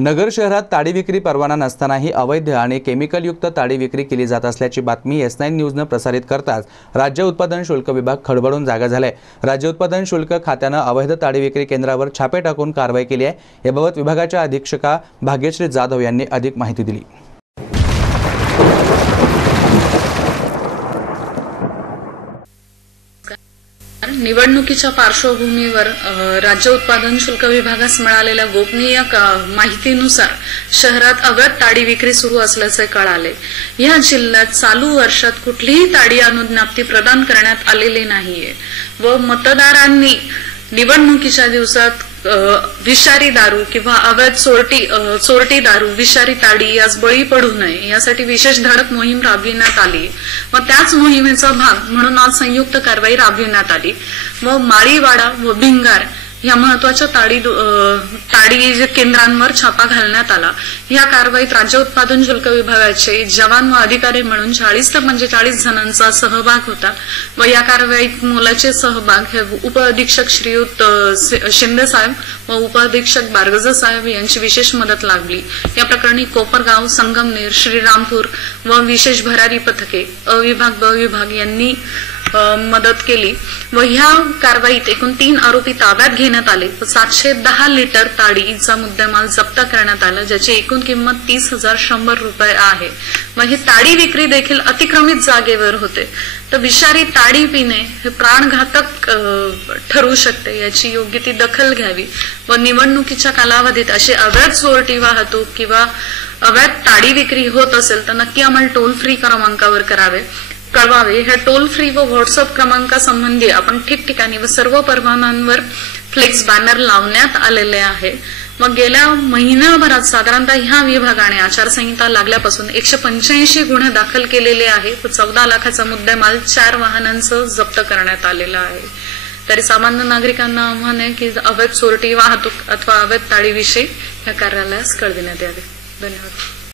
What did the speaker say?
नगर शहरात ताडी विक्री परवाना नसतानाही अवैध आणि केमिकलयुक्त ताडी विक्री केली जात असल्याची बातमी S9 न्यूजने प्रसारित करताच राज्य उत्पादन शुल्क विभाग खडबडून जागा झालाय। राज्य उत्पादन शुल्क खात्याने अवैध ताडी विक्री केंद्रावर छापे टाकून कारवाई केली आहे। याबाबत विभागाच्या अधीक्षका भाग्यश्री जाधव यांनी अधिक माहिती दिली। निवडणुकीच्या पार्श्वभूमीवर राज्य उत्पादन शुल्क विभागास मिळालेल्या गोपनीय माहितीनुसार शहरात अवैध ताडी विक्री सुरू असल्याचे कळाले। या जिल्ह्यात चालू वर्षात कुठलीही ताडी अनुज्ञप्ती प्रदान करण्यात आलेली नाहीये व मतदारांनी निवडणुकीच्या दिवसात विषारी दारू किंवा अवैध चोरटी दारू, विषारी ताडी यास बळी पडू नये यासाठी विशेष धडक मोहीम राबविण्यात आली व त्याच मोहिमेचा भाग म्हणून आज संयुक्त कारवाई राबविण्यात आली व माळीवाडा व भिंगार या महत्वाच्या ताडी केंद्रांवर छापा घालण्यात आला। या कारवाईत राज्य उत्पादन शुल्क विभागाचे जवान व अधिकारी म्हणून 40 ते 45 जणांचा सहभाग होता व या कारवाईत मोलाचे सहभाग हे उपअधीक्षक श्रीयुत शिंदे साहेब व उपअधीक्षक बारगजे साहेब यांची विशेष मदत लागली। या प्रकरणी कोपरगाव, संगमनेर, श्रीरामपूर व विशेष भरारी पथके अ विभाग, ब विभाग यांनी मदत केली व ह्या कारवाईत एकूण 3 आरोपी ताब्यात घेण्यात आले व 710 लिटर ताडीचा मुद्देमाल जप्त करण्यात आला, ज्याची एकूण किंमत 30,100 रुपये आहे व ही ताडी विक्री देखील अतिक्रमित जागेवर होते। तर विषारी ताडी पिणे हे प्राणघातक ठरू शकते, याची योग्य ती दखल घ्यावी व निवडणुकीच्या कालावधीत अशी अवैध चोरटी वाहतूक किंवा अवैध ताडी विक्री होत असेल तर नक्की आम्हाला टोल फ्री क्रमांकावर कळवावे। ह्या टोल फ्री व व्हॉट्सअप क्रमांकासंबंधी आपण ठिकठिकाणी व सर्व परवानांवर फ्लेक्स बॅनर लावण्यात आलेले आहे व गेल्या महिनाभरात साधारणतः ह्या विभागाने आचारसंहिता लागल्यापासून 185 गुन्हे दाखल केलेले आहे व 14 लाखाचा मुद्देमाल 4 वाहनांचं जप्त करण्यात आलेला आहे। तरी सामान्य नागरिकांना आव्हान आहे की अवैध चोरटी वाहतूक अथवा अवैध ताडीविषयी या कार्यालयास कळविण्यात यावे। धन्यवाद।